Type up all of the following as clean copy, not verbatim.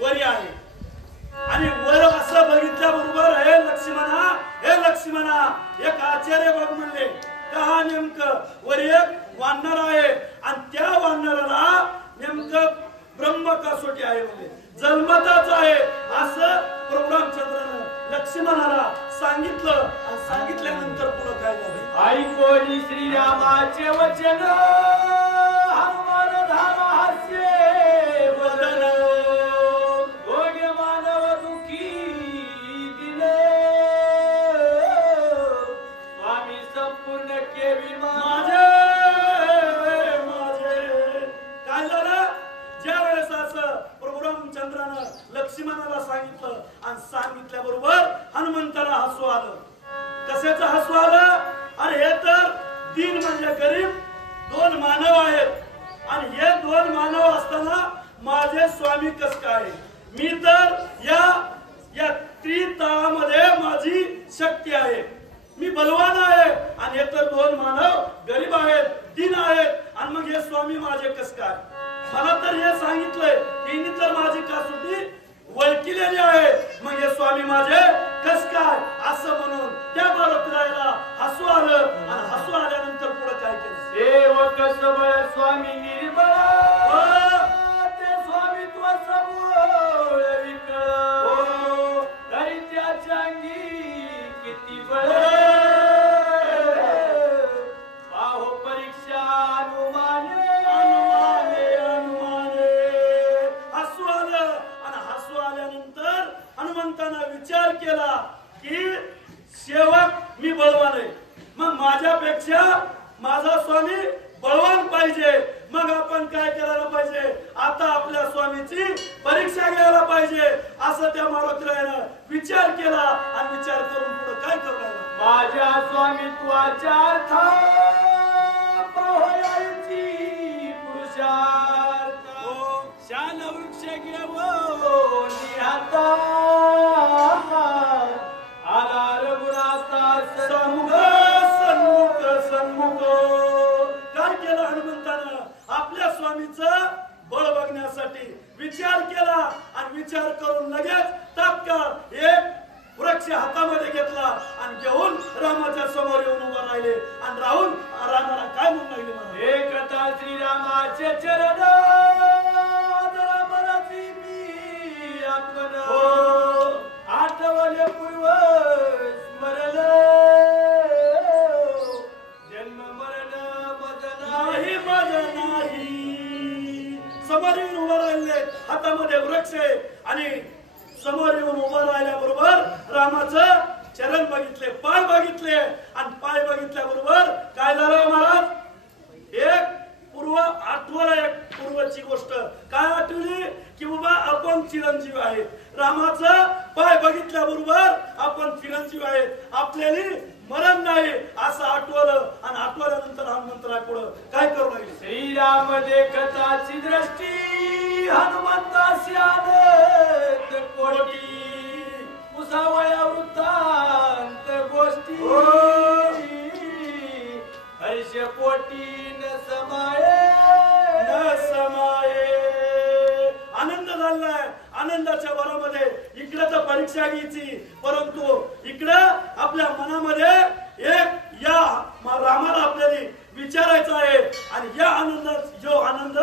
वरी आहे आणि वर असं बघितल्याबरोबर हे लक्ष्मणा एक आचार्य बघ म्हणले का हा नेमकं वर एक वानर आहे आणि त्या वानराला नेमकं ब्रह्म कसोटी आहे म्हणजे जन्मताच आहे असं प्रभू रामचंद्रानं लक्ष्मणाला सांगितलं आणि सांगितल्यानंतर पुढे काय झालं ऐकोनी श्रीरामाचे वचन हनुमान धारा हास्य वदन दोघे मानव दुखी दिले स्वामी संपूर्ण केवी माझे काय झालं ज्या वेळेस असं प्रभू रामचंद्रानं लक्ष्मणाला सांगितलं आणि सांगितल्याबरोबर हनुमंताला हसू आलं कशाचं हसू आलं अरे हे तर दीन म्हणजे गरीब दोन मानव आहेत आणि हे दोन मानव असताना माझे स्वामी कस काय मी तर या त्रिताळामध्ये माझी शक्ती आहे मी बलवान आहे आणि हे तर दोन मानव गरीब आहेत दीन आहेत आणि मग हे स्वामी माझे कस काय मला तर हे सांगितलंय तिने तर माझी कासुटी वळकिलेली आहे मग हे स्वामी माझे कस काय असं म्हणून त्या बालकरायला हसू आलं आणि हसू आल्यानंतर पुढे काय केलं सेवक सबळ स्वामी निर्बळ ते स्वामित्व सबळ विकळ तरी त्याच्या अंगी किती बळ पाहो परीक्षा अनुमाने हसू आलं आणि हसू आल्यानंतर हनुमंतानं विचार केला की सेवक मी बळवान आहे मग माझ्यापेक्षा माझा स्वामी बळवान पाहिजे मग आपण काय करायला पाहिजे आता आपल्या स्वामीची परीक्षा घ्यायला पाहिजे असं त्या मारुतीरायानं विचार केला आणि विचार करून पुढे काय करायला माझ्या स्वामित्वाच्या अर्थ पाहायची पुरुषार्थ शान वृक्ष घेऊन निहाता आला रघुनाथा सन्मुख काय केलं हनुमंतानं आपल्या स्वामीचं बळ बघण्यासाठी विचार केला आणि विचार करून लगेच तात्काळ एक वृक्ष हातामध्ये घेतला आणि घेऊन रामाच्या समोर येऊन उभा राहिले आणि राहून रामाला काय म्हणून लागले मला एकता श्रीरामाचे चरण रामराजी मी आपण आठवले पूर्व स्मरण जन्म मरण नाही माझ नाही समोर येऊन उभा राहिले हातामध्ये वृक्ष आहे आणि समोर येऊन उभा राहिल्याबरोबर रामाचं चरण बघितले पाय बघितले आणि पाय बघितल्याबरोबर काय झालं महाराज एक पूर्वची गोष्ट काय आठवली की बाबा आपण चिरंजीव आहेत रामाचं पाय बघितल्याबरोबर आपण चिरंजीव आहेत आपल्याला मरण नाही असं आठवलं आणि आठवल्यानंतर हनुमंतराय पुढे काय करू लागले श्रीराम देखताची दृष्टी हनुमंताशी आदत कोटी मुसावया वृत्तांत गोष्टी हर्ष पोटी न समाये आनंद झालाय आनंदाच्या भरामध्ये इकडे तर परीक्षा घ्यायची परंतु इकडे आपल्या मनामध्ये एक या रामाला आपल्याला विचारायचं आहे आणि या आनंदात जो आनंद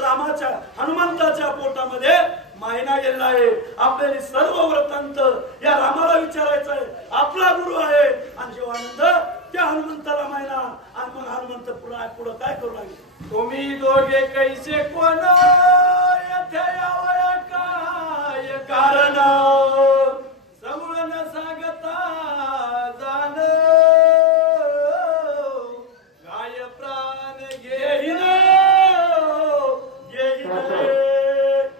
रामाच्या हनुमंताच्या पोटामध्ये मायना गेलेला आहे आपल्याला सर्व वृत्तांत या रामाला विचारायचं आहे आपला गुरु आहे आणि जो आनंद त्या हनुमंताला मायना आणि मग हनुमंत पुढे काय करू लागले तुम्ही दोघे कैसे कोण काय कारण समूळ न सांगता जाण गाय प्राण घेईन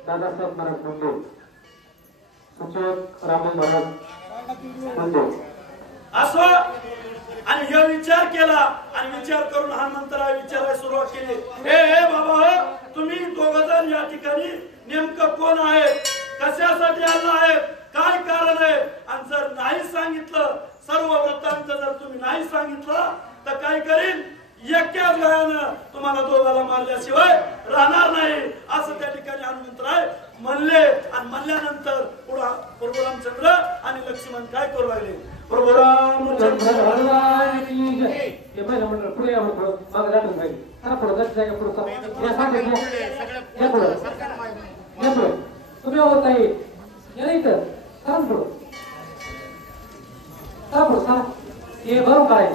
दादासाहेब महाराज मुंडे सूचक रामन महाराज मुंडे असो आणि हे विचार केला आणि विचार करून हनुमंतराला विचारायला सुरुवात केली हे बाबा तुम्ही दोघजण या ठिकाणी नेमकं कोण आहे कशासाठी आला आहे काय कारण आहे आणि जर नाही सांगितलं सर्व वृत्तांत जर तुम्ही नाही सांगितलं तर काय करीन एकाच गळ्यानं तुम्हाला दोघाला मारल्याशिवाय राहणार नाही असं त्या ठिकाणी हनुमंतराय म्हणले आणि म्हणल्यानंतर पुढे प्रभू रामचंद्र आणि लक्ष्मण काय करू लागले प्रभू रामचंद्र भगवान की जय हे पहिलं मंडळ पुढे यावं थोडं मागं दाटून राहील हा पुढं जास्त जागा पुढं या साठे या पुढं या पुढं तुम्ही होत आहे या नाही तर सांग पुढं सांग पुढं सांग हे बरोबर काय